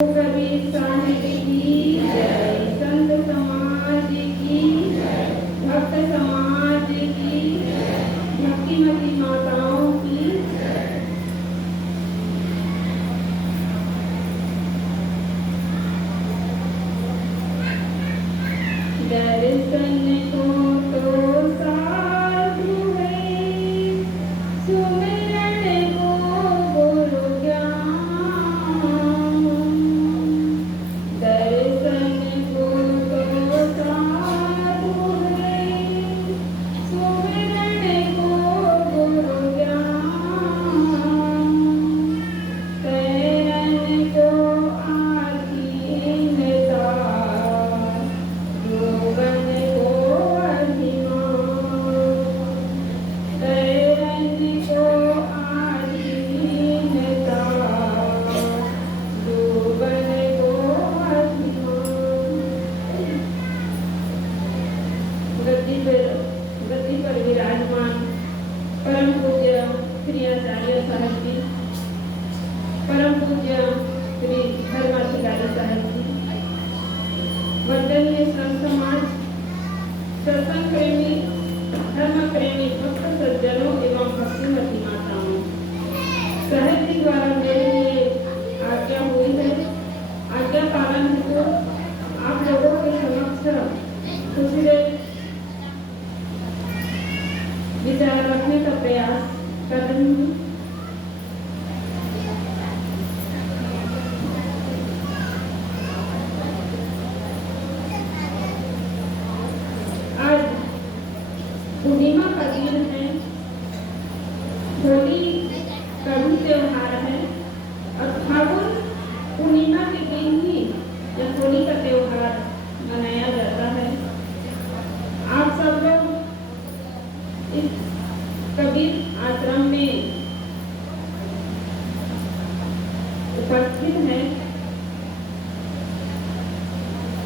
कबीर साहिब की जय, संत समाज की जय, भक्त समाज की जय, भक्तिमती माताओं की जय। दर्शन को तो साधु है, सुमिरन को गुरु ज्ञान। दर्शन को तो साधु है, सुमिरन को गुरु ज्ञान। शरण को आधीनता, रोगन को अभिमान। शरण को आधीनता, रोगन को अभिमान। गद्दी पर विराजमान परम पूज्य श्री आचार्य साहब जी, परम पूज्य श्री धर्माधिकारी साहब जी, वंदनीय संत समाज, सत्संग प्रेमी, धर्म प्रेमी भक्त सज्जनों एवं भक्तिमती माताओं, साहब जी द्वारा मेरे लिए आज्ञा हुई है। आज्ञा पालन हेतु आप लोगों के समक्ष कुछ देर विचार रखने का प्रयास कर रही हूँ। आज पूर्णिमा का दिन है, होली का भी त्योहार है और फागुन पूर्णिमा के दिन ही यह होली का त्योहार मनाया जाता है। आप सब लोग इस कबीर आश्रम में उपस्थित हैं।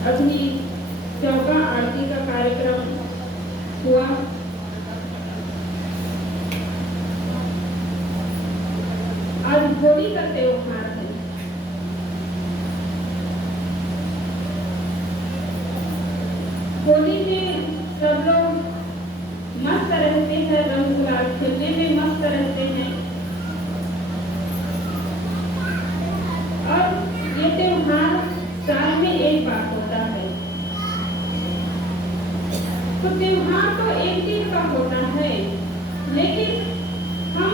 अभी चौका आरती का कार्यक्रम हुआ। आज होली का त्योहार है। होली में सब लोग मस्त रहते हैं, रंग गुलाल खेलने में मस्त रहते हैं और ये त्योहार साल में एक बार होता है। तो त्योहार तो एक दिन का होता है, लेकिन हम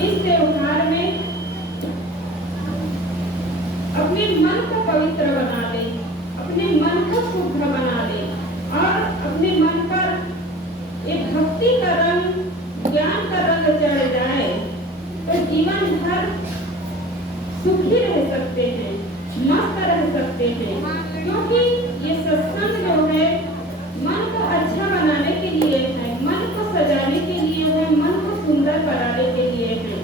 इस त्योहार में अपने मन को पवित्र बना ले, अपने मन को शुद्ध बना ले और अपने मन पर एक भक्ति का रंग, ज्ञान का रंग चढ़ जाए तो जीवन भर सुखी रह सकते हैं, मस्त रह सकते हैं। क्योंकि ये सत्संग जो है मन को अच्छा बनाने के लिए है, मन को सजाने के लिए है, मन को सुंदर बनाने के लिए है।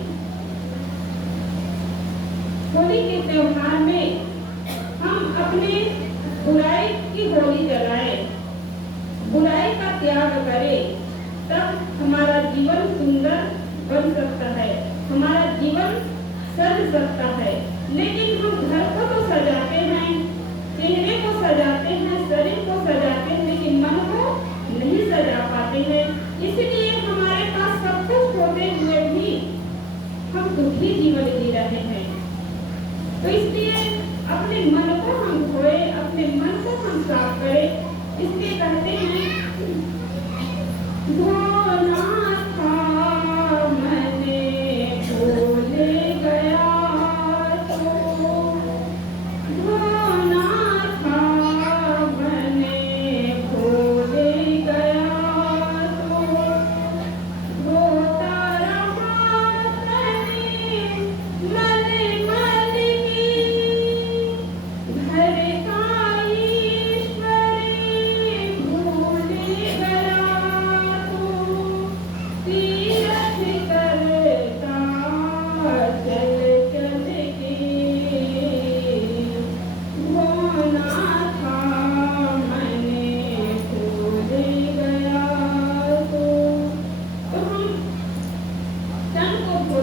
होली के त्योहार में हम अपने बुराई की होली जलाएं, बुराई का त्याग करें, तब हमारा जीवन सुंदर बन सकता है, हमारा जीवन सज सकता है। लेकिन हम घर को तो सजाते हैं, चेहरे को सजाते हैं, शरीर को सजाते हैं, लेकिन मन को नहीं सजा पाते हैं। इसलिए हमारे पास सब कुछ होते हुए भी हम दुखी जीवन जी रहे हैं। तो इसलिए अपने मन को हम धोए, अपने मन को हम साफ करें। इसलिए कहते हैं धोना था मैंने भूले गया तो, धोना था मैंने भूले गया तो, धोता रहा मैंने मल मल की, घर का ईश्वर भूल गया तो।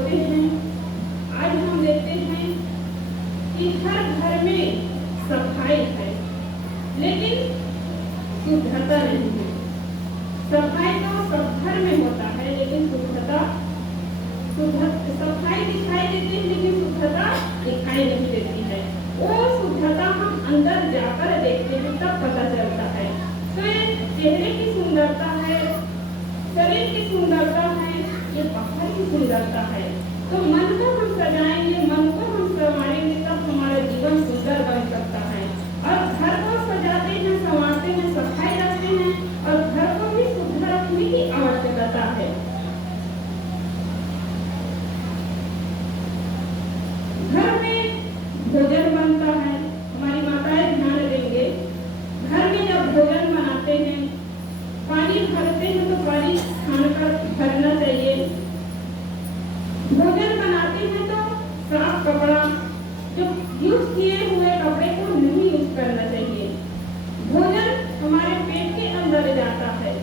होते हैं, आज हम देखते हैं कि हर घर में सफाई है, लेकिन शुद्धता नहीं है। सफाई तो सब घर में होता है, लेकिन सफाई दिखाई देती है, लेकिन शुद्धता दिखाई नहीं देती है। वो शुद्धता हम अंदर जाकर देखते हैं तब पता चलता है। तो ये चेहरे की सुंदरता है, शरीर की सुंदरता है, ये बाहर की सुंदरता है। तो मन को हम सजाएंगे, मन को हम संवारेंगे, तब हमारा जीवन सुंदर बन सकता है। और घर को सजाते हैं, संवारते हैं, सफाई रखते हैं, और घर को भी शुद्ध रखने की आवश्यकता है। घर में भोजन बनता है, हमारी माताएं ध्यान देंगे, घर में जब भोजन बनाते हैं, पानी भरते हैं तो पानी छानकर भरना चाहिए। भोजन बनाते हैं तो साफ कपड़ा, जो यूज किए हुए कपड़े को नहीं यूज करना चाहिए। भोजन हमारे पेट के अंदर जाता है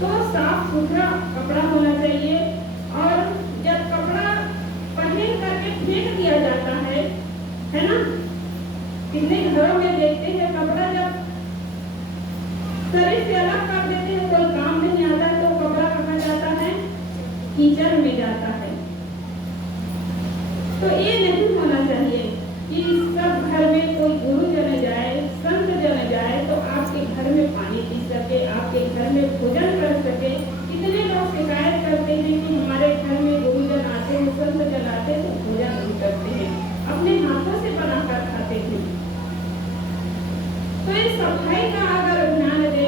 तो साफ सुथरा कपड़ा होना चाहिए। और जब कपड़ा पहन करके फेंक दिया जाता है ना, कितने घरों में देखते हैं कपड़ा जब शरीर से अलग कर देते हैं, कोई काम नहीं आता है, तो कपड़ा कहाँ जाता है? कीचड़ में जाता है। तो ये नहीं होना चाहिए कि सब घर में कोई गुरुजन जाए, संत जन जाए तो आपके घर में पानी पी सके, आपके घर में भोजन कर सके। कितने लोग शिकायत करते हैं कि हमारे घर में गुरुजन आते हैं, संत जन आते हैं तो भोजन नहीं करते हैं, अपने हाथों से बनाकर खाते हैं। तो इस सफाई का अगर ध्यान दे,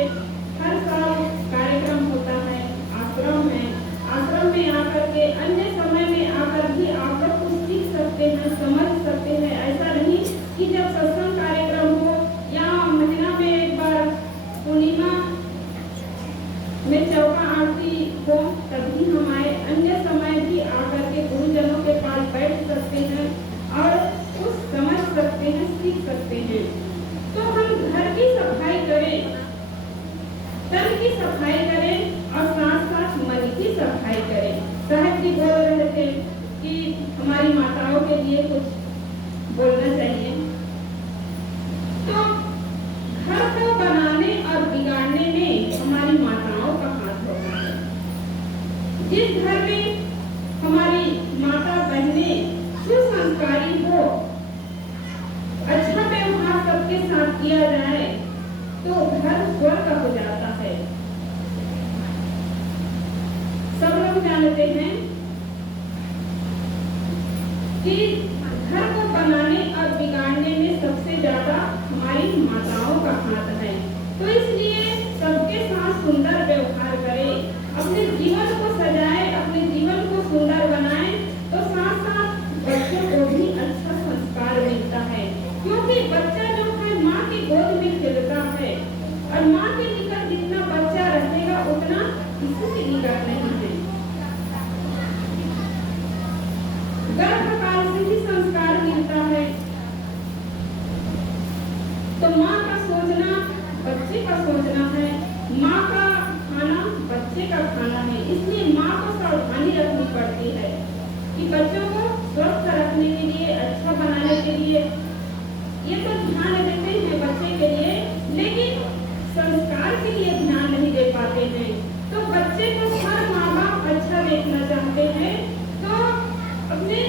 हर साल कार्यक्रम होता है, आश्रम है, आश्रम में आकर के अन्य समय में आकर भी आप लोग कुछ सीख सकते हैं, समझ सकते हैं। ऐसा नहीं कि जब सत्संग कार्यक्रम हो या महीना में एक बार पूर्णिमा में चौका आरती हो तभी हम आए, अन्य समय भी आकर के गुरुजनों के पास बैठ सकते हैं और कुछ समझ सकते हैं, सीख सकते हैं। तो हम घर की सफाई करें, तन की सफाई करें और साथ साथ मन की सफाई करें। साहब जी बोल रहे थे कि हमारी माताओं के लिए कुछ बोलना चाहिए। तो घर को बनाने और बिगाड़ने में हमारी माताओं का हाथ होता है। जिस घर में हमारी माता बहनें सुसंस्कारी हो, अच्छा व्यवहार सबके साथ किया जाए तो घर स्वर्ग हो जाता है। सब लोग जानते हैं कि घर को बनाने और बिगाड़ने में सबसे ज्यादा हमारी माताओं का हाथ है। तो इसलिए सबके साथ सुंदर व्यवहार करें, अपने जीवन को सजाए, अपने जीवन को सुंदर बनाए, तो साथ साथ बच्चों को भी अच्छा संस्कार मिलता है। क्योंकि बच्चा जो है माँ की गोद में खेलता है, और माँ के निकट जितना बच्चा रहेगा उतना किसी के निकट नहीं है। गर्भकाल से ही संस्कार मिलता है। तो माँ का सोचना बच्चे का सोचना है, माँ का खाना बच्चे का खाना है। इसलिए माँ को सावधानी रखनी पड़ती है कि बच्चों को स्वस्थ रखने के लिए, अच्छा बनाने के लिए ये तो ध्यान देते हैं बच्चे के लिए, लेकिन संस्कार के लिए ध्यान नहीं दे पाते हैं। तो बच्चे को हर माँ बाप अच्छा देखना चाहते हैं तो अपने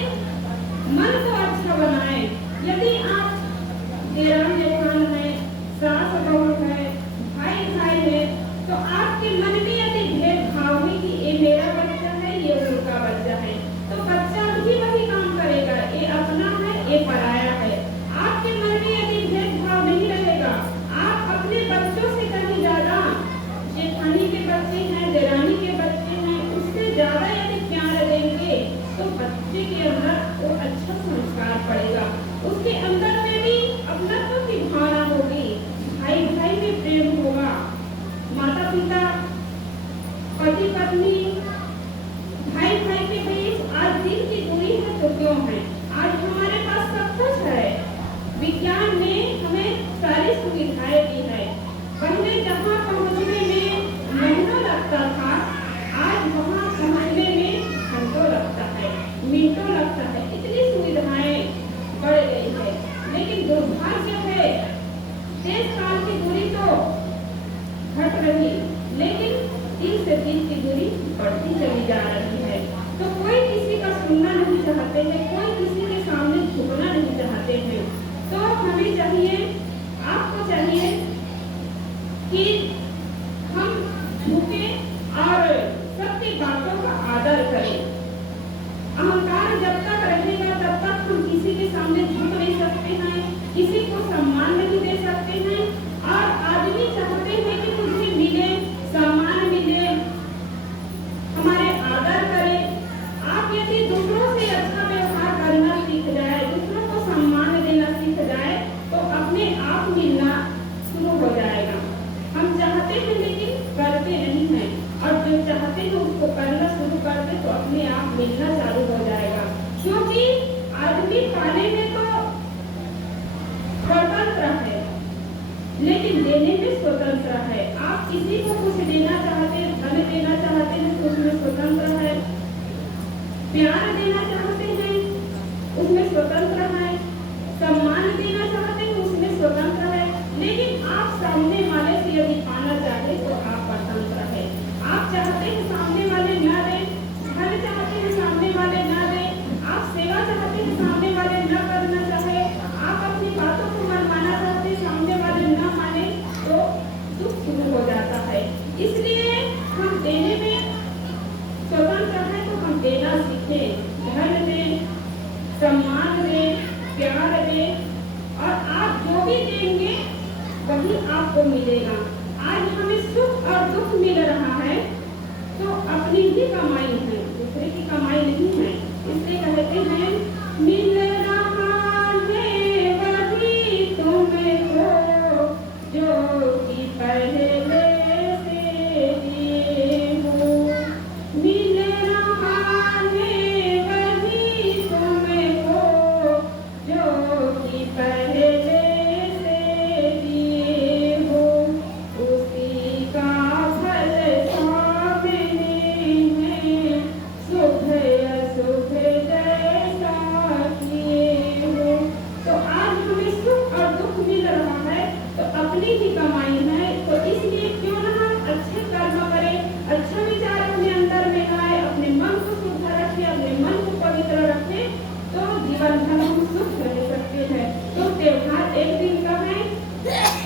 मन को अच्छा बनाए। यदि आप देरान जेठान है, सास बहू है, भाई भाई है, तो आपके मन में यदि भेदभाव है कि ये मेरा बच्चा है, ये उनका बच्चा है, तो बच्चा भी वही काम करेगा, ये अपना है, ये पराया है। आपके मन में यदि भेदभाव नहीं रहेगा, आप अपने बच्चों से कहीं ज्यादा जेठानी के बच्चे हैं, देरानी के बच्चे हैं, उससे ज्यादा यदि प्यार देंगे तो बच्चे के अंदर वो अच्छा संस्कार पड़ेगा, उसके अंदर में भी अपनापन की भावना होगी, भाई भाई में प्रेम होगा, माता पिता, पति पत्नी, भाई भाई के बीच आज दिल की दूरी है तो क्यों है? आज हमारे पास सब कुछ है, विज्ञान ने हमें सारी सुविधाएं दी है। पहले जहाँ पहुँचने में महीनों लगता था, आज वहाँ पहुँचने में घंटों लगता है। चाहते हैं, कोई किसी के सामने झुकना नहीं चाहते हैं। तो हमें चाहिए, आपको चाहिए कि हम झुके और सबकी बातों का आदर करें। अहंकार जब तक रहेगा तब तक हम किसी के सामने झुक नहीं सकते हैं, किसी को सम्मान नहीं दे सकते हैं। और आदमी चाहते हैं कि मुझे मिले, सम्मान मिले, हमारे आदर करें। आप यदि दूसरों से अच्छा व्यवहार करना सीख जाए, दूसरों को सम्मान देना सीख जाए, तो अपने आप मिलना शुरू हो जाएगा। हम चाहते हैं लेकिन करते नहीं हैं, और जो चाहते हैं उसको करना शुरू कर दे तो अपने आप मिलना चालू हो जाएगा। क्योंकि आदमी पाने में तो स्वतंत्र है, लेकिन देने में स्वतंत्र है। आप किसी को कुछ देना चाहते हैं, धन देना चाहते हैं तो उसमें स्वतंत्र है, प्यार देना चाहते हैं उसमें स्वतंत्र है, सम्मान देना चाहते हैं उसमें स्वतंत्र है। लेकिन आप सामने वाले से यदि पाना चाहते तो आप स्वतंत्र है। आप चाहते हैं सामने वाले न दें, धन चाहते हैं सामने वाले न दें, आप सेवा चाहते हैं सामने वाले न करना चाहे, आप अपनी बातों को मनवाना चाहते हैं सामने वाले न माने, तो दुख शुरू हो जाता है। इसलिए हम देने में स्वतंत्र है तो हम देना सीखें, धन दें, सम्मान दें, प्यार दें, और आप जो भी देंगे वही आपको मिलेगा। आज हमें सुख और दुख मिल रहा है तो अपनी ही कमाई है, दूसरे की कमाई नहीं है। इसलिए कहते हैं मिल रहा है वही तुमको जो कि पहले से दिए हो। मिल रहा है वही तुमको जो कि पहले से दिए हो। उसी का फल सामने है, शुभ अशुभ जैसा किए हो। तो आज हमें सुख और दुख मिल रहा है तो अपनी ही कमाई है। तो इसलिए क्यों ना हम अच्छे कर्म करें, अच्छा विचार अपने अंदर में लाए, अपने मन को शुद्ध रखें, अपने मन को पवित्र रखें, तो जीवन भर हम सुख रह सकते हैं। तो त्योहार एक दिन का है,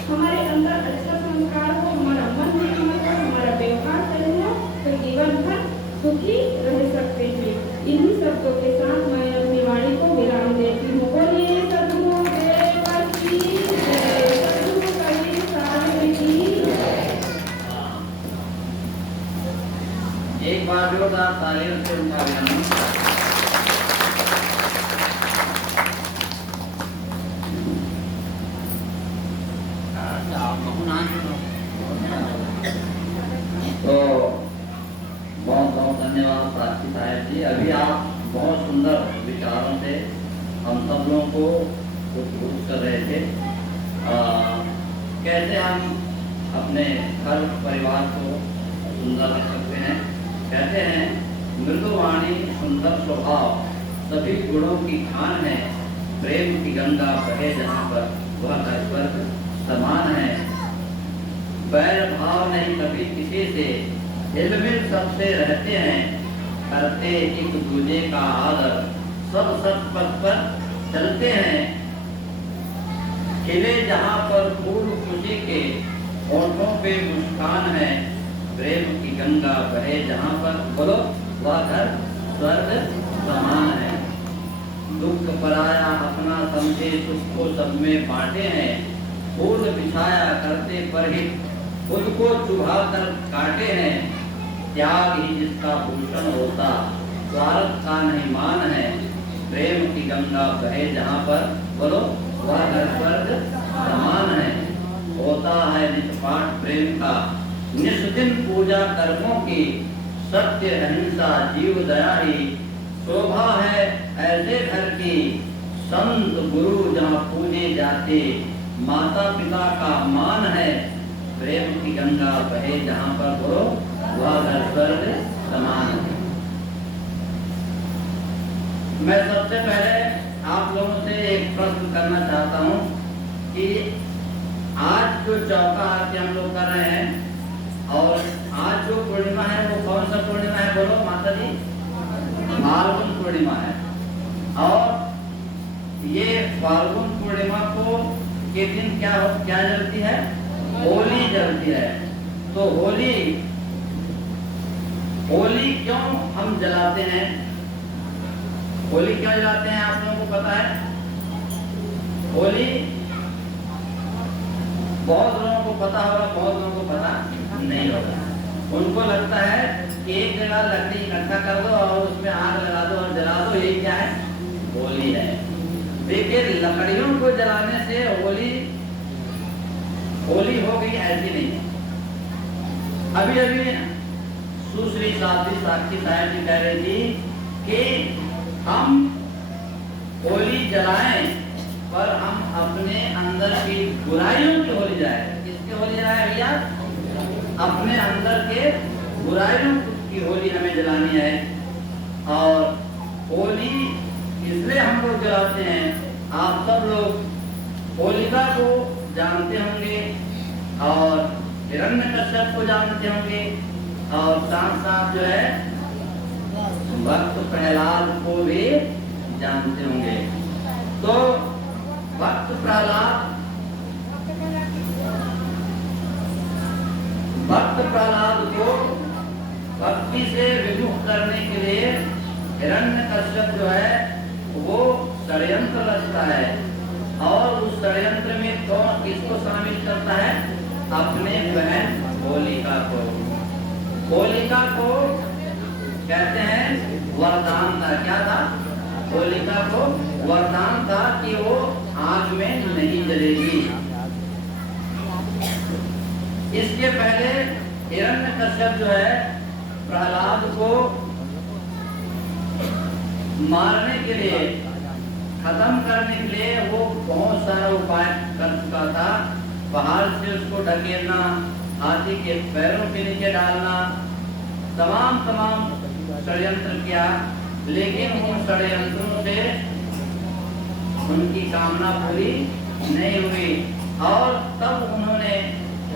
हमारे अंदर अच्छा संस्कार हो, हमारा मन निर्मल हो, हमारा व्यवहार सही हो, तो जीवन भर सुखी रह सकते हैं। इन्हीं शब्दों के साथ मैं अपनी वाणी को विराम देती हूँ। बोलिए सद्गुरुदेव की जय, सद्गुरु कबीर साहिब की जय। एक बार जोरदार तालियों से उनका अभिनंदन। तो बहुत बहुत धन्यवाद प्राची साहब जी। अभी आप बहुत सुंदर विचारों से हम सब लोगों को उद्बुद्ध कर रहे थे। कैसे हम अपने घर परिवार को सुंदर रख सकते हैं। कहते हैं मृदुवाणी सुंदर स्वभाव सभी गुणों की खान है, प्रेम की गंगा बहे जहाँ पर वह घर पर समान है। बैर भाव नहीं कभी किसी से, हिलमिल सबसे रहते हैं, करते एक दूजे का आदर, सब सत्पथ पर चलते हैं। खिले जहाँ पर फूल खुशी के, होठों पे मुस्कान है, प्रेम की गंगा बहे जहाँ पर, बोलो वह घर स्वर्ग समान है। दुख पराया अपना समझे, सुख को सब में बांटे हैं, फूल बिछाया करते पर ही खुद को चुभा कर काटे हैं। त्याग ही जिसका भूषण होता, स्वार्थ का नहीं मान है, प्रेम की गंगा बहे जहाँ पर, बोलो वह घर स्वर्ग समान है। होता है निष्पाठ प्रेम का निष्दिन पूजा कर्मों की, सत्य अहिंसा जीव दया ही शोभा है ऐसे घर की। संत गुरु जहाँ पूजे जाते, माता पिता का मान है, प्रेम की गंगा बहे जहाँ पर, बोलो वह घर स्वर्ग समान है। मैं सबसे पहले आप लोगों से एक प्रश्न करना चाहता हूँ कि आज जो चौका आरती हम लोग कर रहे हैं, और आज जो पूर्णिमा है वो कौन सा पूर्णिमा है, बोलो माता जी? फाल्गुन पूर्णिमा है। और ये फाल्गुन पूर्णिमा को के दिन क्या जलती है? होली जलती है। तो होली क्यों हम जलाते हैं? होली क्यों जलाते हैं आप लोगों को पता है? होली बहुत लोगों को पता होगा, बहुत लोगों को पता नहीं होगा। उनको लगता है कि एक जगह लकड़ी इकट्ठा कर दो और उसमें आग लगा दो और जला दो, ये क्या है? होली है। देखिए, लकड़ियों को जलाने से होली हो गई ऐसी नहीं। अभी सुश्री साध्वी साक्षी साहब जी कह रही थी कि हम होली जलाएं पर हम अपने अंदर की बुराइयों की होली जलाएं। किसकी होली जलाएं भैया? अपने अंदर के बुराइयों की होली हमें जलानी है। और होली इसलिए हम लोग जलाते हैं। आप सब लोग होलिका को जानते होंगे और हिरण्यकश्यप को जानते होंगे और साथ साथ जो है भक्त प्रहलाद को भी जानते होंगे। तो भक्त प्रहलाद को भक्ति से विमुख करने के लिए हिरण्यकश्यप जो है वो षड्यंत्र रचता है। और उस षड्यंत्र में कौन किसको शामिल करता है? अपने बहन होलिका को। होलिका को कहते हैं वरदान था। क्या था? होलिका को वरदान था कि वो आग में नहीं जलेगी। इसके पहले हिरण्यकश्यप जो है प्रहलाद को मारने के लिए, खत्म करने के लिए वो बहुत सारा उपाय कर चुका था। पहाड़ से उसको ढकेलना, हाथी के पैरों के नीचे डालना, तमाम षड्यंत्र किया, लेकिन उन षड्यंत्रों से उनकी कामना पूरी नहीं हुई। और तब उन्होंने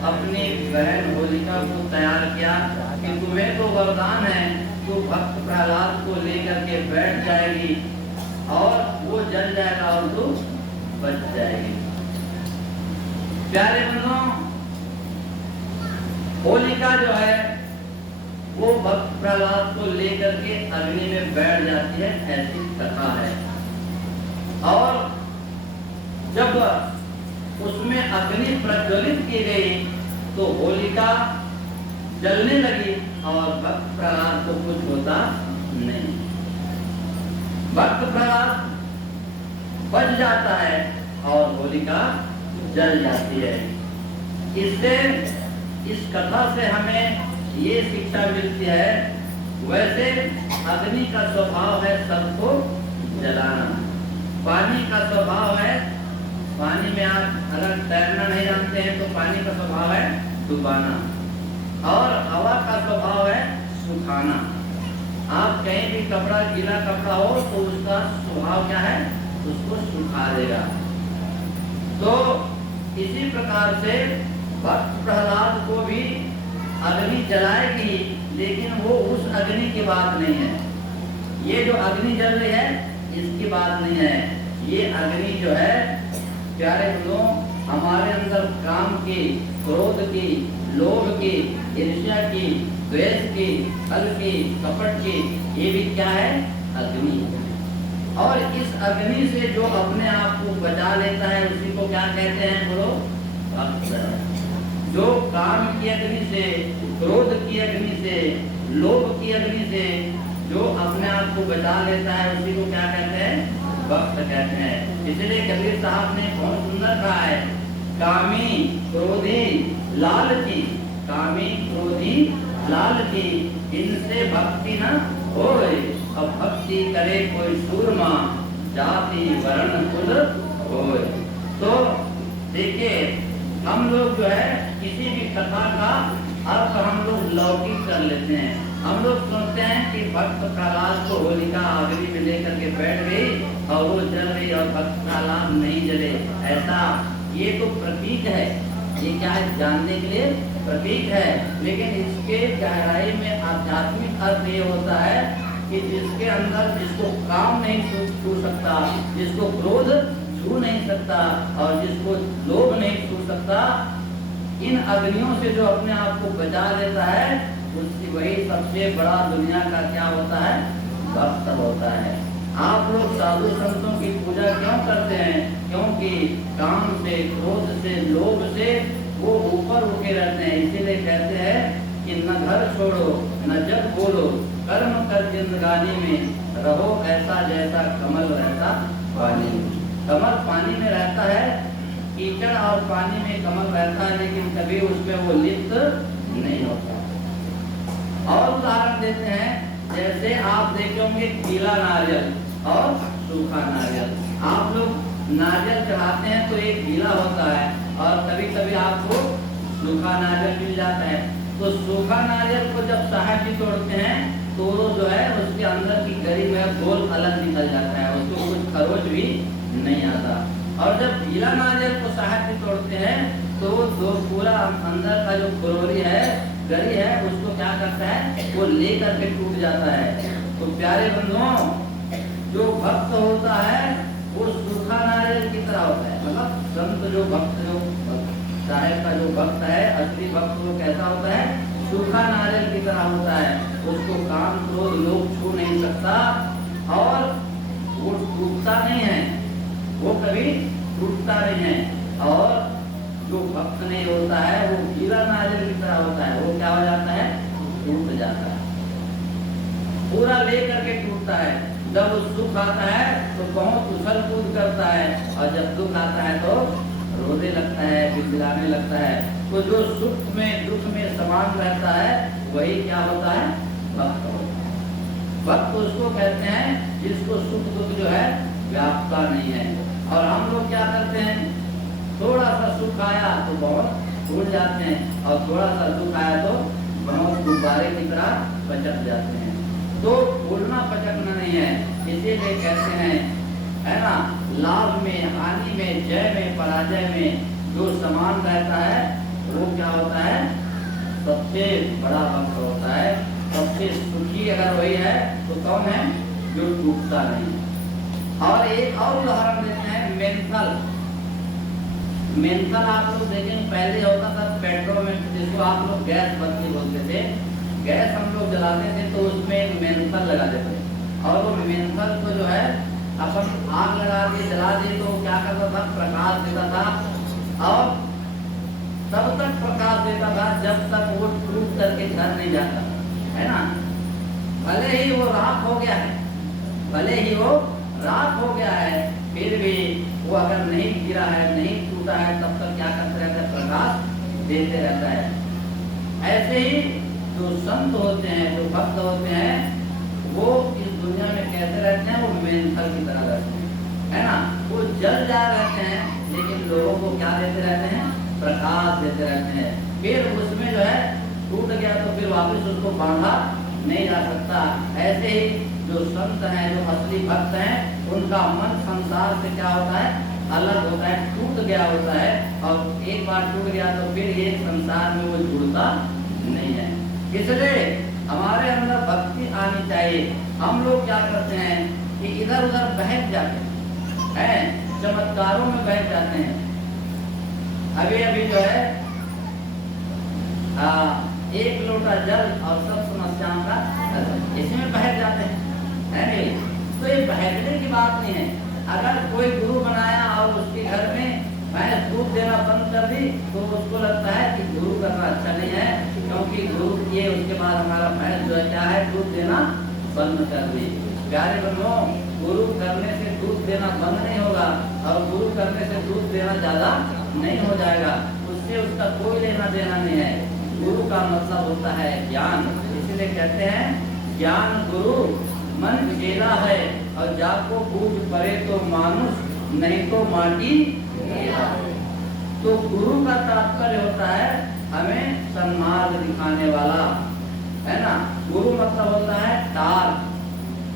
अपनी बहन होलिका को तैयार किया कि तुम्हें तो वरदान है, तो भक्त प्रहलाद को लेकर के बैठ जाएगी और वो जल जाएगा और तू बच जाएगी। प्यारे बंधुओं, होलिका जो है वो भक्त प्रहलाद को लेकर के अग्नि में बैठ जाती है, ऐसी कथा है। और जब उसमें अग्नि प्रज्वलित की गई तो होलिका जलने लगी और भक्त प्रहलाद को कुछ होता नहीं। भक्त प्रहलाद बच जाता है और होलिका जल जाती है। इससे, इस कथा से हमें ये शिक्षा मिलती है, वैसे अग्नि का स्वभाव है सबको जलाना। पानी का स्वभाव है, पानी में आप अगर तैरना नहीं जानते हैं तो पानी का स्वभाव है डुबाना। और हवा का स्वभाव है सुखाना। आप कहीं भी कपड़ा, गीला कपड़ा हो तो उसका स्वभाव क्या है? उसको सुखा देगा। तो इसी प्रकार से भक्त प्रहलाद को भी अग्नि जलाएगी, लेकिन वो उस अग्नि की बात नहीं है। ये जो अग्नि जल रही है इसकी बात नहीं है। ये अग्नि जो है प्यारे लोगों, हमारे अंदर काम की, क्रोध की, लोभ की, ईर्ष्या की, द्वेष की, छल की, कपट की, ये भी क्या है? अग्नि। और इस अग्नि से जो अपने आप को बचा लेता है उसी को क्या कहते हैं? बोलो, भक्त। जो काम की अग्नि से, क्रोध की अग्नि से, लोभ की अग्नि से जो अपने आप को बचा लेता है उसी को क्या कहते हैं? भक्त कहते हैं। इसलिए कबीर साहब ने बहुत सुंदर कहा है, कामी क्रोधी लालची, कामी क्रोधी लालची, इनसे भक्ति न होए। अब भक्ति करे कोई सूरमा, जाति वर्ण कुल होए। तो देखिए, हम लोग जो है किसी भी कथा का अर्थ हम लोग लौकिक कर लेते हैं। हम लोग सोचते हैं कि भक्त प्रहलाद को होलिका अग्नि में लेकर के बैठ गई और वो जल रही और भक्त प्रहलाद नहीं जले। ऐसा, ये तो प्रतीक है। ये क्या है? जानने के लिए प्रतीक है, लेकिन इसके गहराई में आध्यात्मिक अर्थ ये होता है कि जिसके अंदर जिसको काम नहीं छू सकता, जिसको क्रोध छू नहीं सकता और जिसको लोभ नहीं छू सकता, इन अग्नियों से जो अपने आप को बचा लेता है, उसकी वही सबसे बड़ा दुनिया का क्या होता है, भक्त होता है। आप लोग साधु संतों की पूजा क्यों करते हैं? क्योंकि काम से, क्रोध से, लोभ से वो ऊपर उठे रहते हैं। इसीलिए कहते हैं कि न घर छोड़ो न जग बोलो, कर्म कर जिंदगानी में, रहो ऐसा जैसा कमल रहता पानी में। कमल पानी में रहता है, कीचड़ और पानी में कमल रहता है, लेकिन कभी उसमें वो लिप्त नहीं होता। और उदाहरण देते हैं, जैसे आप देखे होंगे गीला नारियल और सूखा नारियल। आप लोग नारियल चढ़ाते हैं तो एक गीला होता है और कभी कभी आपको सूखा नारियल मिल जाता है। तो सूखा नारियल को जब साहब तोड़ते हैं तो वो जो है उसके अंदर की गरी में गोल अलग निकल जाता है, उसको कुछ खरोच भी नहीं आता। और जब गीला नारियल को साहब तोड़ते हैं तो जो पूरा अंदर का जो कुरोरी है, गरी है, उसको क्या करता है, वो लेकर के टूट जाता है। तो प्यारे बंधुओं, जो भक्त होता है वो सूखा नारियल की तरह होता है। मतलब संत जो भक्त, जो साहेब का जो भक्त है, असली भक्त, वो कैसा होता है, सूखा नारियल की तरह होता है। उसको काम क्रोध लोभ छू नहीं सकता और वो टूटता नहीं है, वो कभी टूटता नहीं है। और जो भक्त नहीं होता है वो गीला नारियल की तरह होता है, वो क्या हो जाता है, टूट जाता है, पूरा लेकर के टूटता है। जब सुख आता है तो बहुत उछल कूद करता है और जब दुख आता है तो रोने लगता है, गिड़गिड़ाने लगता है। तो जो सुख में दुख में समान रहता है वही क्या होता है, भक्त होता है। भक्त उसको कहते हैं जिसको सुख दुख जो है व्यापता नहीं है। और हम लोग क्या करते हैं, थोड़ा सा सुख आया तो बहुत भूल जाते हैं और थोड़ा सा दुख आया तो बहुत गुब्बारे की तरह पचक जाते हैं। तो भूलना पचकना नहीं है। इसीलिए कहते हैं, है ना, लाभ में, हानि में, जय में, पराजय में जो समान रहता है वो क्या होता है, सबसे बड़ा भक्त होता है। सबसे सुखी अगर वही है तो कौन है, जो टूटता नहीं। और एक और उदाहरण देते हैं, मेंथल। मेंथल आप लोग देखेंगे पहले होता था पेट्रोल में, जिसको आप लोग गैस बत्ती बोलते थे। गैस हम लोग जलाते थे तो उसमें एक मेंथल लगा देते और वो मेंथल को जो है अपन आग लगा के जला दे तो क्या करता था, प्रकाश देता था और तब तक प्रकाश देता था जब तक वो टूट करके घर नहीं जाता, है ना। भले ही वो राख हो गया है, भले ही वो राख हो गया है, फिर भी वो अगर नहीं गिरा है, नहीं टूटा है, तब तक क्या करते रहता है, प्रकाश देते रहता है। ऐसे ही जो संत होते हैं, जो भक्त होते हैं, वो इस दुनिया में कैसे रहते हैं, वो मेंथल की तरह रहते हैं, है ना। वो जल जा रहते हैं लेकिन लोगों को क्या देते रहते हैं, प्रकाश देते रहते हैं। फिर उसमें जो है टूट गया तो फिर वापस उसको बांधा नहीं जा सकता। ऐसे ही जो संत हैं, जो असली भक्त हैं, उनका मन संसार से क्या होता है, अलग होता है, टूट गया होता है। और एक बार टूट गया तो फिर ये संसार में वो जुड़ता नहीं है। इसलिए हमारे अंदर भक्ति आनी चाहिए। हम लोग क्या करते हैं कि इधर उधर बहक जाते हैं, चमत्कारों में बहक जाते हैं। अभी अभी जो है एक लोटा जल और सब समस्याओं का इसमें बहक जाते हैं, है नहीं। तो ये बहकने की बात नहीं है। अगर कोई गुरु बनाया और उसके घर में भैंस दूध देना बंद कर दी तो उसको लगता है कि गुरु करना अच्छा नहीं है, क्योंकि गुरु किए उसके बाद हमारा भैंस जो है क्या है, दूध देना बंद कर दी। प्यारे बंधुओं, गुरु करने से दूध देना बंद नहीं होगा और गुरु करने से दूध देना ज्यादा नहीं हो जाएगा, उससे उसका कोई लेना देना नहीं है। गुरु का मतलब होता है ज्ञान। इसीलिए कहते हैं ज्ञान गुरु मन केला है और जाको बूझ पड़े तो मानुष, नहीं तो माटी। तो गुरु का तात्पर्य होता है हमें सन्मार्ग दिखाने वाला, है ना। गुरु मतलब होता है टार।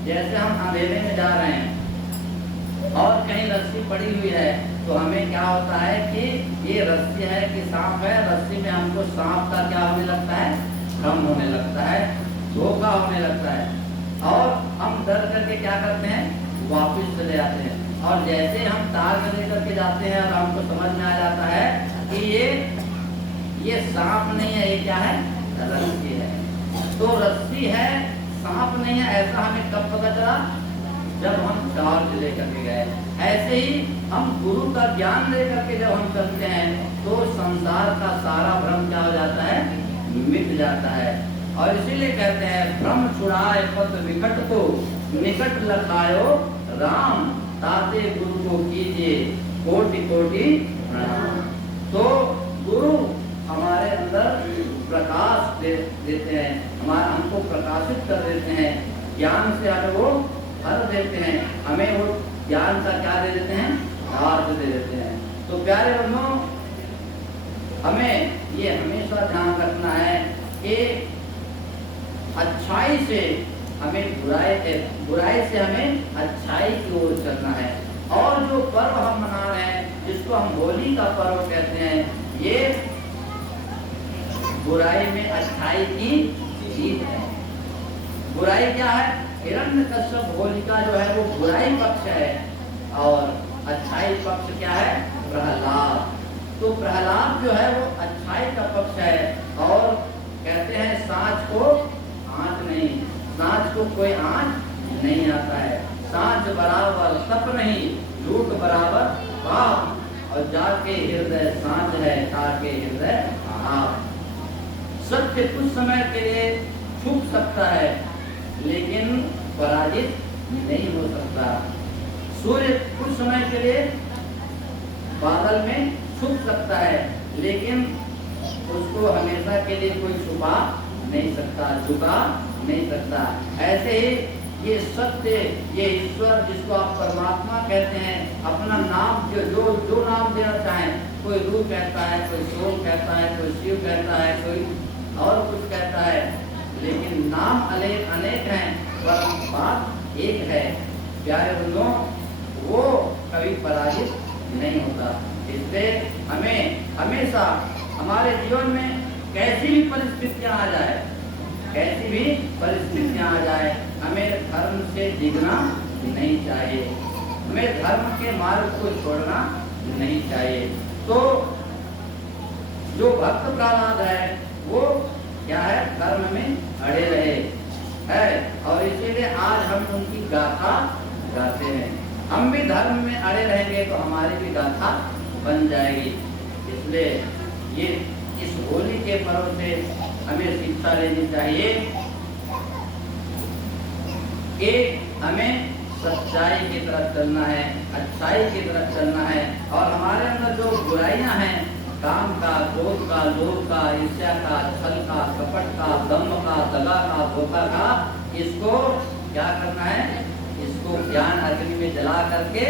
जैसे हम अंधेरे में जा रहे हैं और कहीं रस्सी पड़ी हुई है तो हमें क्या होता है कि ये रस्सी है कि सांप है, रस्सी में हमको सांप का क्या होने लगता है, भ्रम होने लगता है, धोखा होने लगता है। और जाते हैं। और जैसे हम तार में लेकर के जाते हैं और हमको समझ में आ जाता है कि ये सांप नहीं है, ये क्या है, रस्सी है। तो रस्सी है, सांप नहीं है, ऐसा हमें कब पता चला, जब हम टॉर्च लेकर के गए। ऐसे ही हम गुरु का ज्ञान लेकर के जब हम चलते हैं तो संसार का सारा भ्रम क्या हो जाता है, मिट जाता है। और इसीलिए कहते हैं भ्रम छुड़ाए पथ विकट को, निकट लखायो राम, ताते गुरु को कीजिए कोटि कोटि प्रणाम। तो गुरु हमारे अंदर प्रकाश देते हैं, हमको प्रकाशित कर देते हैं, ज्ञान से हमें वो भर देते हैं, हमें वो ज्ञान का क्या दे देते हैं, अर्थ दे देते हैं। तो प्यारे बंधुओं, हमें ये हमेशा ध्यान रखना है कि अच्छाई से हमें बुराई से हमें अच्छाई की ओर चलना है। और जो पर्व हम मना रहे हैं, जिसको हम होली का पर्व कहते हैं, ये बुराई में अच्छाई की जीत है। बुराई क्या है, हिरण्यकश्यप होलिका जो है वो बुराई पक्ष है, और अच्छाई पक्ष क्या है, प्रहलाद। तो प्रहलाद जो है वो अच्छाई का पक्ष है, और कहते हैं सांच को आँच नहीं, सांच को कोई आँच नहीं आता है। सांच बराबर तप नहीं, झूठ बराबर पाप, और जाके हृदय सांच है, ताके हृदय आप। सत्य कुछ समय के लिए छुप सकता है, लेकिन पराजित नहीं हो सकता। सूर्य कुछ समय के लिए बादल में छुप सकता है, लेकिन उसको हमेशा के लिए कोई छुपा नहीं सकता, झुका नहीं सकता। ऐसे ही ये सत्य, ये ईश्वर जिसको आप परमात्मा कहते हैं, अपना नाम जो नाम देना चाहें, कोई रूप कहता है, कोई सोम कहता है, कोई शिव कहता है, कोई और कुछ कहता है, लेकिन नाम अनेक हैं, पर बात एक है। प्यारे बंधुओं, वो कभी पराजित नहीं होता। इसलिए हमें हमेशा हमारे जीवन में कैसी भी परिस्थितियां आ जाए, कैसी भी परिस्थितियां आ जाए, हमें धर्म से डिगना नहीं चाहिए, हमें धर्म के मार्ग को छोड़ना नहीं चाहिए। तो जो भक्त प्रहलाद है वो क्या है, धर्म में अड़े रहे है, और इसीलिए आज हम उनकी गाथा गाते हैं। हम भी धर्म में अड़े रहेंगे तो हमारी भी गाथा बन जाएगी। इसलिए ये इस होली के पर्व से हमें शिक्षा लेनी चाहिए कि हमें सच्चाई की तरफ चलना है, अच्छाई की तरफ चलना है, और हमारे अंदर जो बुराइयां हैं, काम का, क्रोध का, लोभ का, ईर्ष्या का, छल का, कपट का, दम्भ का, दगा का, धोखा का, इसको क्या करना है, इसको ज्ञान अग्नि में जला करके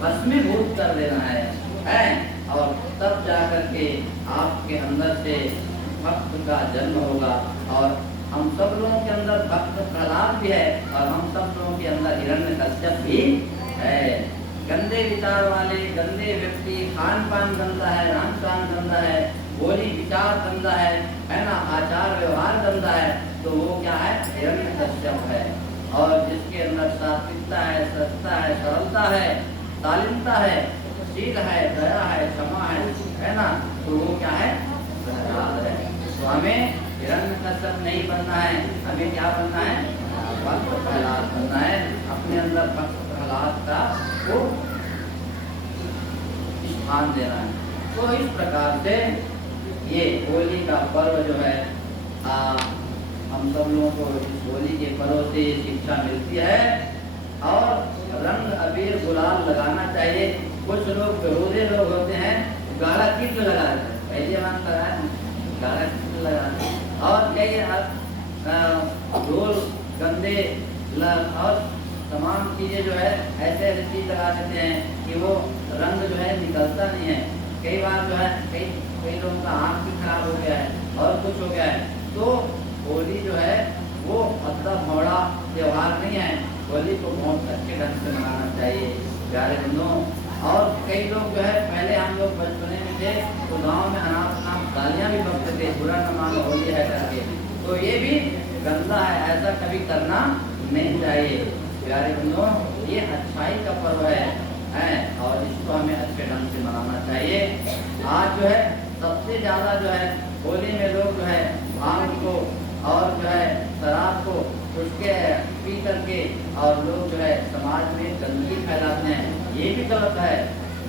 भस्मीभूत कर देना है, और तब जा करके आपके अंदर से भक्त का जन्म होगा। और हम सब लोगों के अंदर भक्त प्रहलाद भी है, और हम सब लोगों के अंदर हिरण्यकश्यप भी है। गंदे विचार वाले, गंदे व्यक्ति, खान पान गंदा है, रहन सहन गंदा है, बोली विचार गंदा है ना, आचार व्यवहार गंदा है, तो वो क्या है, हिरण्यकश्यप है। और जिसके अंदर सात्विकता है, सत्ता है, सरलता है, शालीनता है, शील है, दया है, क्षमा है ना, तो वो क्या है, प्रहलाद है। तो हमें हिरण्यकश्यप नहीं बनना है, हमें क्या बनना है, भक्त प्रहलाद बनना है। अपने अंदर भक्त प्रहलाद का को स्थान देना है। तो इस प्रकार से ये होली का पर्व जो है, हम सब लोगों को इस होली के पर्व से शिक्षा मिलती है, और रंग अबीर गुलाल लगाना चाहिए। कुछ लोग बेहुदे लोग होते हैं, गाढ़ा चित्र लगाते हैं, पहले मान लगाए गाढ़ा चित्र लगाते हैं, और कई ढोल गंदे और तमाम चीजें जो है ऐसे ऐसे चीज लगा देते हैं कि वो रंग जो है निकलता नहीं है। कई बार जो है कई लोगों का आँख भी खराब हो गया है, और कुछ हो गया है। तो होली जो है वो अद्दा भौड़ा त्योहार नहीं है, होली को बहुत अच्छे ढंग से मनाना चाहिए प्यारे बंधुओं। और कई लोग जो है, पहले हम लोग बचपने में थे तो गांव में अनाप गालियाँ भी बकते थे, बुरा न मानो होली है करके, तो ये भी गंदा है, ऐसा कभी करना नहीं चाहिए। प्यारे बंधुओं, ये अच्छाई का पर्व है और इसको हमें अच्छे ढंग से मनाना चाहिए। आज जो है सबसे ज्यादा जो है होली में लोग जो है भांग को और जो है शराब को उसके पी करके और लोग जो है समाज में गंदगी फैलाते हैं, ये भी गलत है।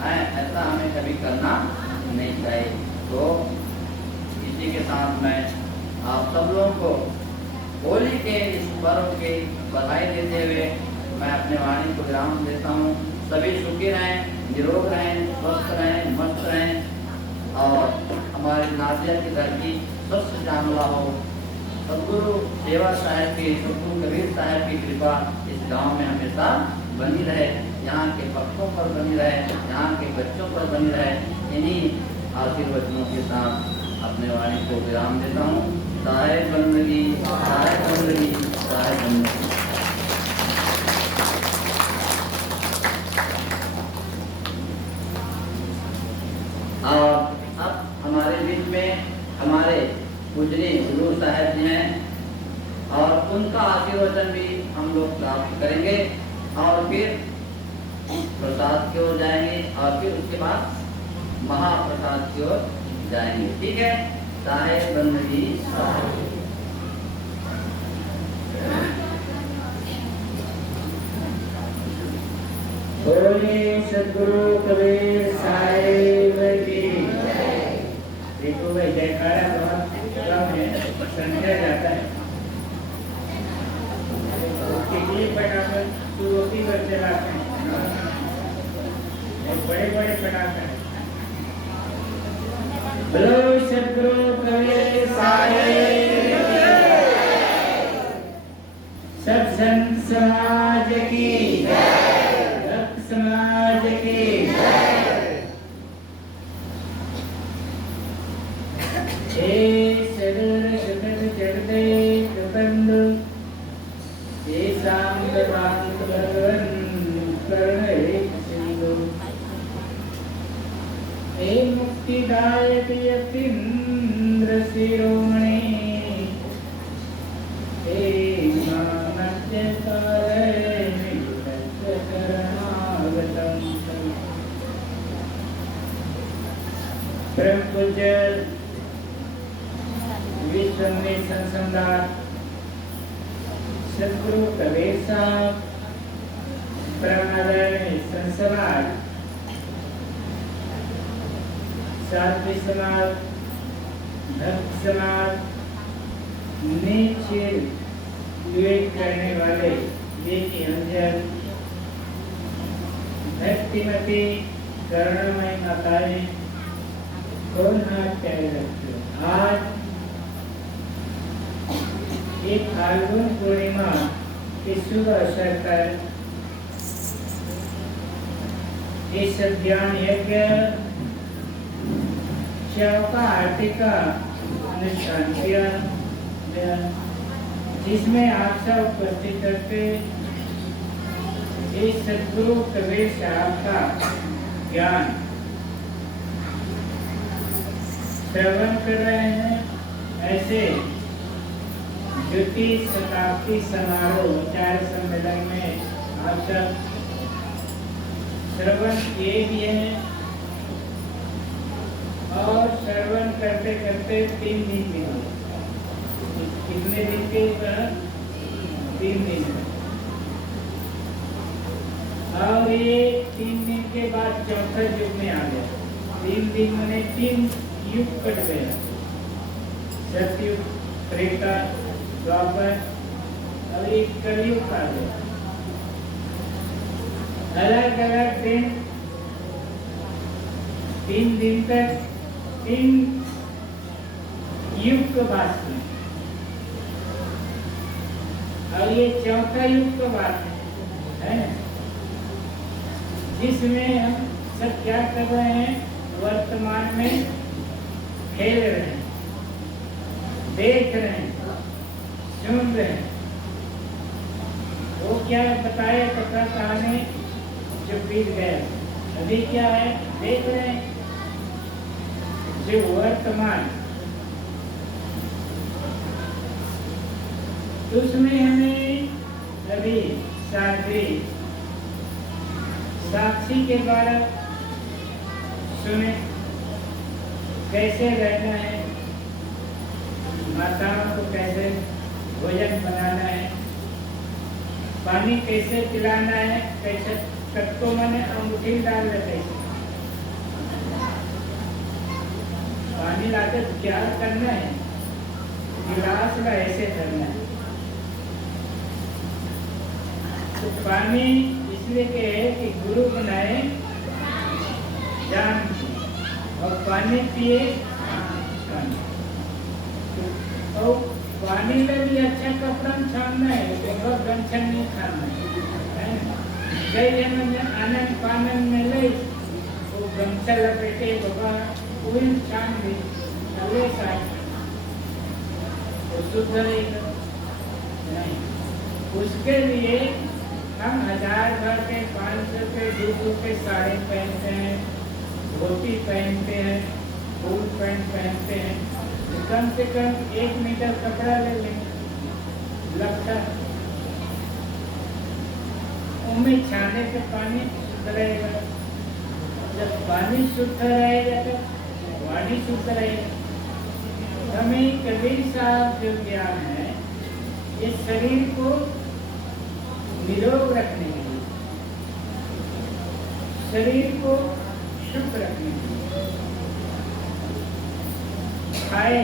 ऐसा हमें कभी करना नहीं चाहिए। तो इसी के साथ मैं आप सब लोगों को होली के इस पर्व की बधाई देते हुए मैं अपने वाणी को विराम देता हूँ। सभी सुखी रहें, निरोग रहें, स्वस्थ रहें, मस्त रहें और हमारी नादिया की धरती स्वस्थ श्यामला हो। सदगुरु सेवा साहब की, सदगुरु कबीर साहब की कृपा इस गांव में हमेशा बनी रहे, यहाँ के भक्तों पर बनी रहे, यहाँ के बच्चों पर बनी रहे। इन्हीं आशीर्वचनों के साथ अपने वाणी को विराम देता हूँ। साहेब बंदगी, साहेब बंदगी, साहेब बंदगी। और अब हमारे बीच में हमारे पूजनीय गुरु साहब जी हैं और उनका आशीर्वचन भी हम लोग प्राप्त करेंगे और फिर प्रसाद की ओर जाएंगे और फिर उसके बाद महाप्रसाद की ओर जाएंगे। ठीक है, साहेब बंदगी साहेब। बोले सदगुरु कबीर साहिब की। देखो भाई जयकारा बहुत कम है, समझा जाता है। टिकली पटाखे रोटी पर चलाते हैं, बड़े बड़े पटाखे। बोलो सदगुरु कबीर साहिब की। सब संत समाज की, भक्त समाज की। हे सदर सुखद जगदेक बंधु, हे शांत शांत भगवन कर्ण एक सिंधु, हे मुक्तिदायक यतीन्द्र शिरोमणि, हे नामत्यकार शरणागतम। परम पूज्य विश्व मिशन सम्राट सदगुरु कबीर साहब, परमादरणीय संत समाज, साध्वी समाज, भक्त समाज, नीचे विवेक करने वाले बेटी अंजल, भक्तिमती करुणामयी माताएं, कौन हाथ पैर रखते हो। आज एक फाल्गुन पूर्णिमा के शुभ अवसर पर इस ज्ञान यज्ञ चौका आरती का अनुष्ठान किया, जिसमें आप सब उपस्थित करके इस सदगुरु कबीर साहब का ज्ञान श्रवण कर रहे हैं। ऐसे द्वितीय शताब्दी समारोह विचार सम्मेलन में आप सब श्रवण किए भी हैं और श्रवण करते करते 3 दिन भी हो। कितने दिन के बाद? 3 दिन। और ये 3 दिन के बाद चौथा युग में आ गया। 3 दिन मैंने 3 युग कट गया, सतयुग, त्रेता, द्वापर और एक कलयुग आ गया। अलग अलग दिन, 3 दिन तक 3 युग का बात है। और ये चौथा युग का बात है, जिसमें हम सब क्या कर रहे हैं? वर्तमान में खेल रहे हैं, देख रहे हैं, सुन रहे हैं। वो क्या बताया कथा कहानी जो बीत गया, अभी क्या है देख रहे हैं। जो वर्तमान, उसमें हमें सभी साध्वी साक्षी के द्वारा सुने कैसे रहना है, माताओं को कैसे भोजन बनाना है, पानी कैसे पिलाना है, कैसे कटको मैंने अंगूठी डाल देते पानी लाके क्या करना है, गिलास का ऐसे करना है। तो पानी इसलिए के है कि गुरु बनाए जान और पानी पिए पानी। तो पानी में भी अच्छा कपड़ा छानना है, तो गमछा नहीं खाना है। कई आनंद पानंद में ले वो गमछा लपेटे बाबा कोई छान भी अगले साल तो शुद्ध रहेगा नहीं। उसके लिए हम 1000 भर के 500 के 200 के साड़ी पहनते हैं, धोती पहनते हैं, फूल पैंट पहनते हैं, तो कम से कम 1 मीटर कपड़ा ले लेंगे लगता। उनमें छाने से पानी शुद्ध रहेगा, जब पानी शुद्ध रहेगा तो वाणी शुद्ध रहेगा। हमें कबीर साहब जो ज्ञान है इस शरीर को निरोग रखने के लिए, शरीर को शुद्ध रखने के लिए खाए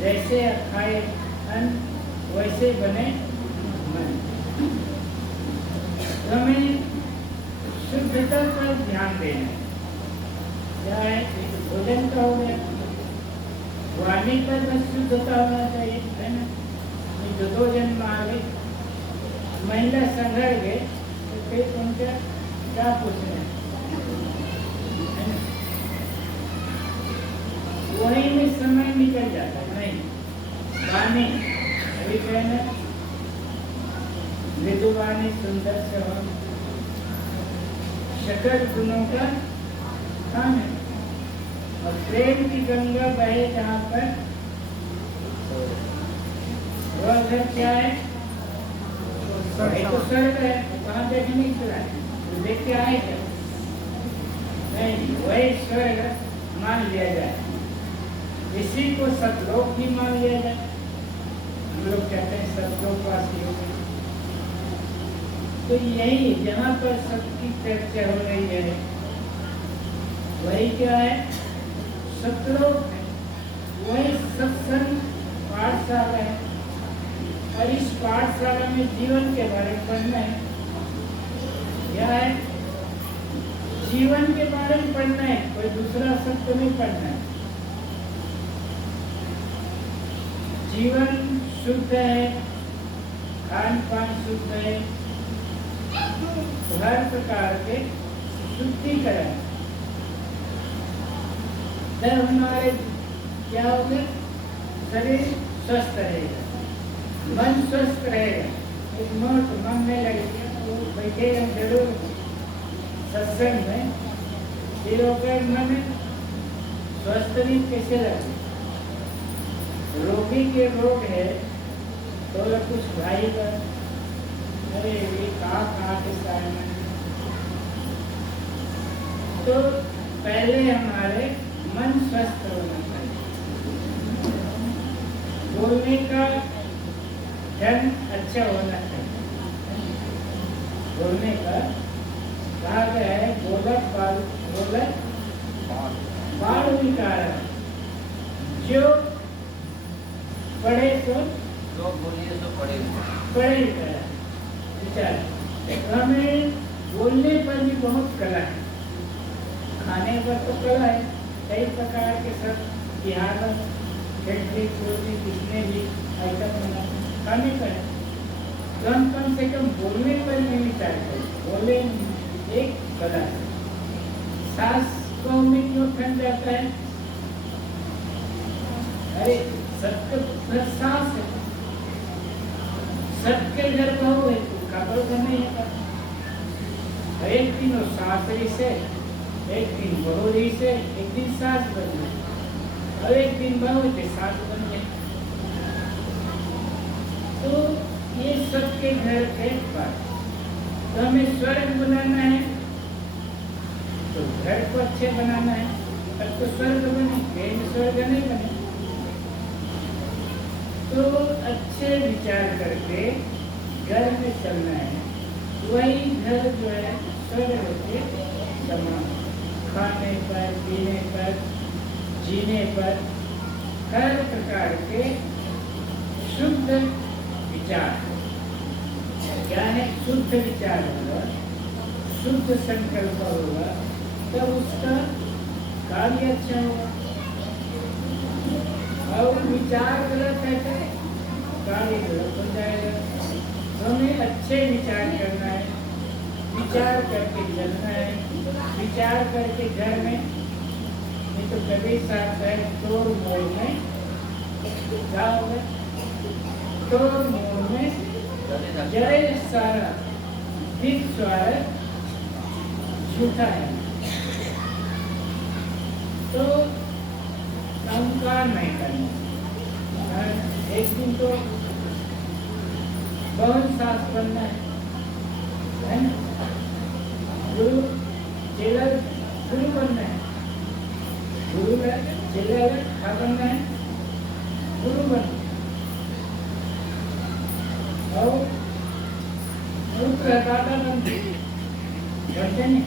जैसे खाए अन्न वैसे बने मन। हमें शुद्धता पर ध्यान देना है। क्या है, भोजन का हो गया, वाणी पर बस शुद्धता होना चाहिए, है ना। जो 2 जन्म आ गए महिला संघर्ष गए तो फिर उनका क्या पूछना है, वही में समय निकल जाता है। नहीं वाणी अभी कहना मृदुवाणी सुंदर से हो, सकल गुणों का काम है। और प्रेम की गंगा बहे जहाँ पर वह घर क्या है, तो स्वर्ग है, कहाँ देखने निकला है, तो देख के आए क्या नहीं, वही स्वर्ग मान लिया जाए, इसी को सतलोक भी मान लिया जाए। हम लोग कहते हैं सतलोकवासी हो गए। तो यही जहाँ पर सबकी चर्चा हो रही है वही क्या है, सतलोक है, वही सत्संग पाठशाला है। और इस पाठशाला में जीवन के बारे में पढ़ना है। क्या है, जीवन के बारे में पढ़ना है, कोई दूसरा शब्द नहीं पढ़ना है। जीवन शुद्ध है, खान पान शुद्ध है, हर प्रकार के शुद्धिकरण, तब हमारे क्या होगा, शरीर स्वस्थ रहेगा, मन स्वस्थ रहेगा। एक मोट मन में लगेगा वो बैठेगा जरूर सत्संग में, फिर होकर मन स्वस्थ भी कैसे रहे। रोगी के रोग है तो कुछ भाई का अरे ये कहाँ के सामने, तो पहले हमारे मन स्वस्थ होना चाहिए, बोलने का ढंग अच्छा होना चाहिए। बोलने का कहा गया है, बोलत बाल विकार, जो पढ़े तो बोलिए तो पढ़े विकार विचार। हमें बोलने पर भी बहुत कला है, खाने पर तो कला है, कई प्रकार के सब बिहार में फैक्ट्री खोलने किसने भी आइटम बनाते खाने पर, तो हम कम से कम बोलने पर भी विचार करें। बोले एक कला है। सांस को में क्यों ठंड जाता है, अरे सबके सांस है, सबके घर बहू है, कपड़ नहीं है। एक दिन वो सासरी से, एक दिन बहुरी से, एक दिन सास बन गई और एक दिन बहू के सास बन गए। तो ये सबके घर के पास। तो हमें स्वर्ग बनाना है तो घर को अच्छे बनाना है, तब तो स्वर्ग बने, कहीं स्वर्ग नहीं बने। तो अच्छे विचार करके घर में चलना है, वही घर जो है स्वर्ग के समान। खाने पर, पीने पर, जीने पर हर प्रकार के शुद्ध विचार। क्या है? शुद्ध विचार होगा, शुद्ध संकल्प होगा, तब उसका कार्य अच्छा होगा। और विचार गलत है तो कार्य गलत हो जाएगा। तो हमें अच्छे विचार करना है, विचार करके चलना है, विचार करके घर में। नहीं तो कभी साथ है तोड़ मोड़ में क्या होगा? तोड़ मोड़ में जरे सारा दिख स्वार्थ झूठा है। तो अहंकार नहीं करना। एक दिन तो बहुत सास बनना है ना? गुरु चेला गुरु बनना है, गुरु का चेला क्या बनना है? गुरु बनना। और दादा बनते नहीं,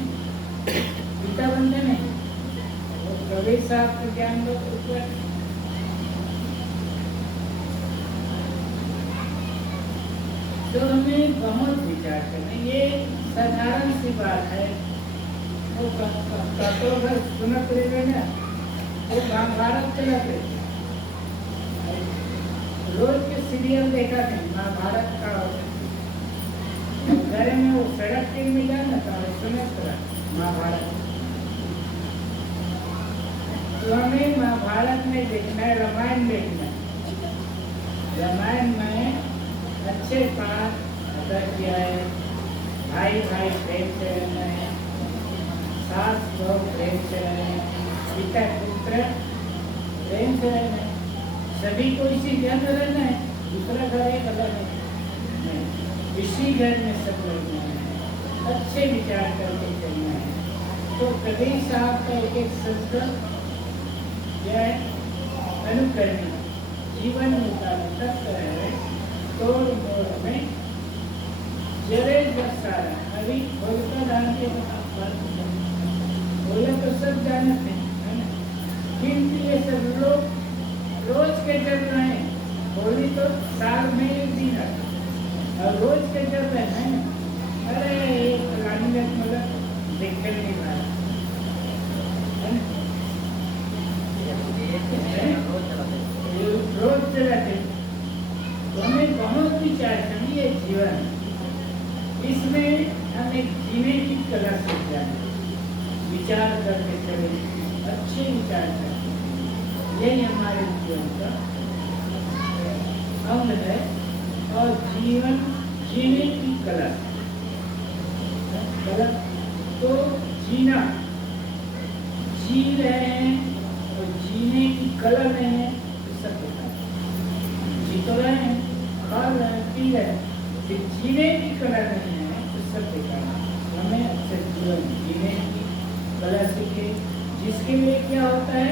पिता बनते नहीं, और कबीर साहब का ज्ञान लो ऊपर। तो हमें बहुत विचार करना। ये साधारण सी बात है। वो तो अगर सुनत रहे ना, वो महाभारत चलाते, रोज के सीरियल देखा थे महाभारत का। घर में वो सड़क के मिला ना तो सुनत रहा महाभारत। तो हमें महाभारत में देखना है, रामायण देखना है। रामायण में अच्छे पाठ अदा किया है, भाई भाई प्रेम से रहना है, सास बहू प्रेम से रहना है, पिता पुत्र प्रेम से रहना है। सभी को इसी घर में रहना है, दूसरा घर एक अलग है, इसी घर में सब रहना है। अच्छे विचार करके चलना है। तो कबीर साहब का एक शब्द क्या है? अनुकरणीय जीवन मुताबिक है, तोड़ मोड़ में जरे सारा। अभी होलिका दान के बोले तो सब जानते हैं ना, किंतु ये सब लोग रोज के जब रहे, होली तो साल में एक दिन है और रोज के जब रहे हैं, अरे एक फलानी में मतलब देखकर नहीं पाया रोज चलाते। तो हमें बहुत विचार चाहिए जीवन, इसमें हमें जीने की कला सीख जाए, विचार करके चले, अच्छे विचार करके, यही हमारे जीवन का अंग है। और जीवन जीने की कला, कला तो जीना, जी रहे हैं और जीने की कला नहीं है तो सब होता है। जी तो रहे हैं, खा रहे हैं, पी रहे हैं, फिर जीने की कला नहीं है तो सब बेकार है। हमें अच्छा जीवन जीने की कला सीखे, जिसके लिए क्या होता है?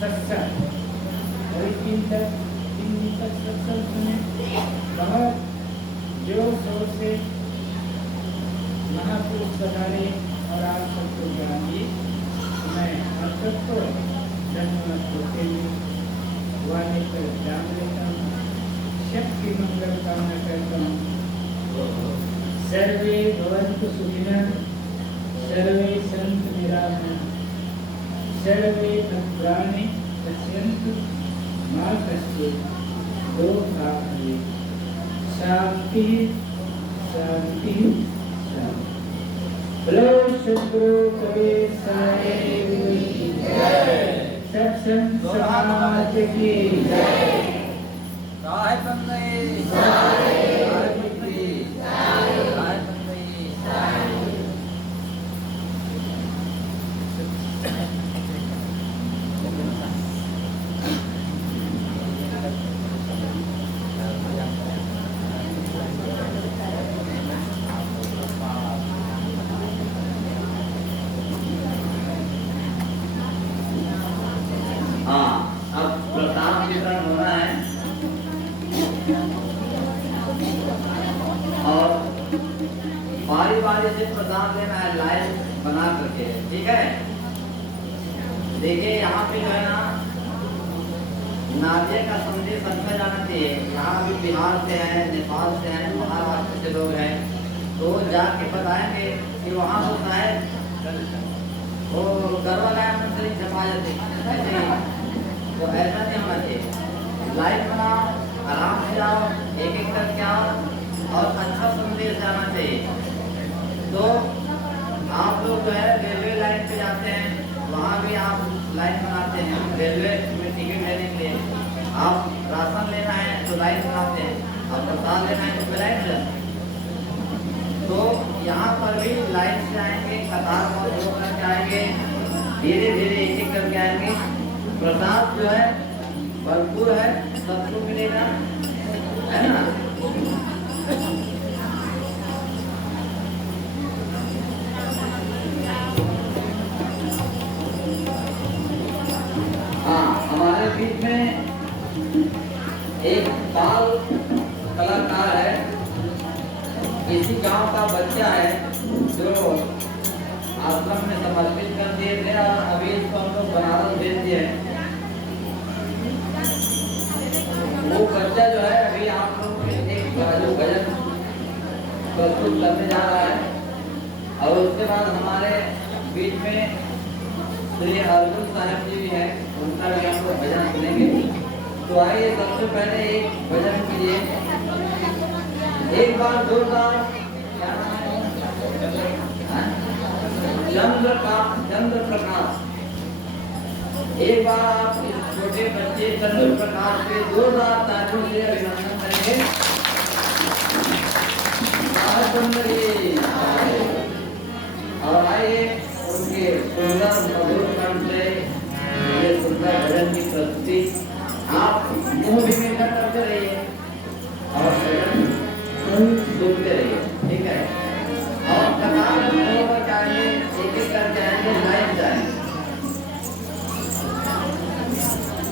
सत्संग। और तीन दिन तक सत्संग सुने, बहुत जोर शोर से महापुरुष बधारे और आप सबको ज्ञान दिए। मैं आप सबको धन्यवाद देते हुए वाणी पर ध्यान देता हूँ, सबकी मंगल कामना करता हूँ। सर्वे भवन्तु सुखिनः, सर्वे सन्तु निरामयाः, सर्वे भद्राणि पश्यन्तु मा कश्चित् दुःखं भवेत्। शांति शांति शांति। बोलो सद्गुरु कबीर साहिब की जय, सत्संग समाज की जय। साहिब बंदे साहिब बंदे साहिब बंदे साहिब। हमारे जैसे प्रसाद लेना है लाइन बना करके, ठीक है। देखिए यहाँ पे जो है ना नारियल का संदेश अच्छा जाना चाहिए। यहाँ भी बिहार से हैं, नेपाल से हैं, महाराष्ट्र से लोग हैं, तो जाके बताएंगे कि वहाँ तो शायद वो गरबा लाइन में से छपा जाते ऐसे ही, तो ऐसा नहीं होना चाहिए। लाइन बनाओ, आराम से जाओ, एक एक करके आओ और अच्छा संदेश जाना चाहिए। तो आप लोग जो है रेलवे लाइन पे जाते हैं, वहाँ भी आप लाइन बनाते हैं। रेलवे में टिकट लेने के लिए आप राशन लेना है तो लाइन बनाते हैं, आप प्रसाद लेना है तो लाइन बनाते हैं। तो यहाँ पर भी लाइन से आएंगे, कतार में दो करके आएंगे, धीरे धीरे एक एक करके आएंगे। प्रसाद जो है भरपूर है, सबको मिलेगा, है ना। हाँ, हमारे बीच में एक बाल कलाकार है, इसी गांव का बच्चा है जो आश्रम में समर्पित कर दिए थे और अभी इसको हम लोग बनारस भेज दिए हैं। वो बच्चा जो है अभी आप लोग के एक जो भजन प्रस्तुत करने जा रहा है और उसके बाद हमारे बीच में श्री अर्जुन साहब जी भी है, उनका भी हम लोग भजन सुनेंगे। तो आइए सबसे पहले एक भजन कीजिए, एक बार जोरदार, क्या नाम है? चंद्र प्रकाश। एक बार आप इस छोटे बच्चे चंद्र प्रकाश के जोरदार तालियों से अभिनंदन करेंगे। और आइए उनके सुंदर मधुर कंठ से ये सुंदर भजन की प्रस्तुति आप मुंह भी मीठा करते रहिए और भजन सुनते रहिए, ठीक है। और कतार में होकर जाएंगे, एक एक करके आएंगे, लाइन जाएंगे।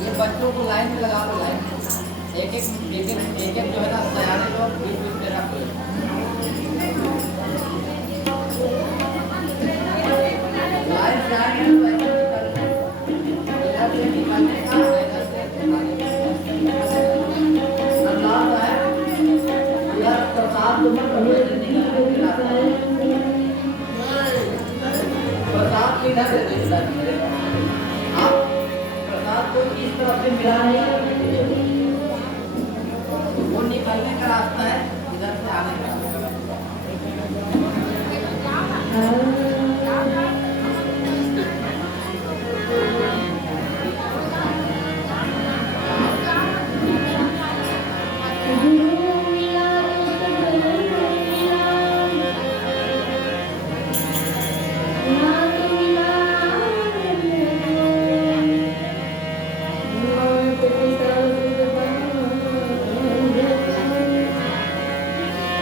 ये बच्चों को लाइन में लगा लो, लाइन एक एक जो है ना सयाने लोग बीच बीच में रख लो। लाइन से आएंगे तो इधर से निकलने का, इधर से अंदाज है। इधर प्रसाद प्रसाद इधर से आप प्रसाद को इस तरफ से मिलाने वो निकलने का रास्ता है, इधर से आने का।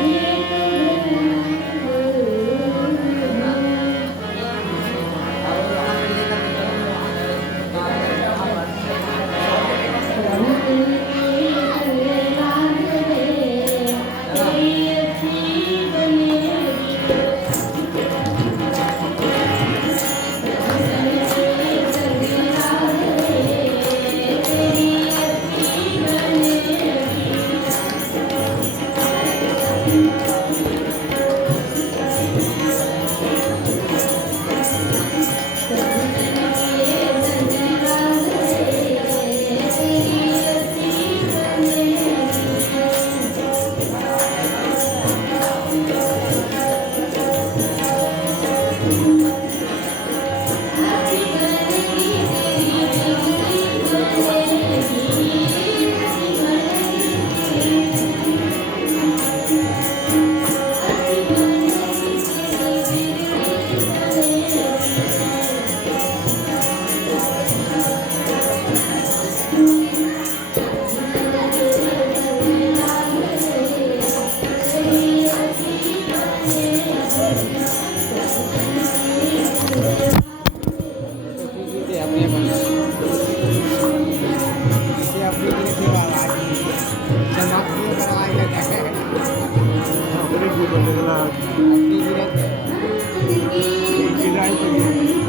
Yeah. गिरायचं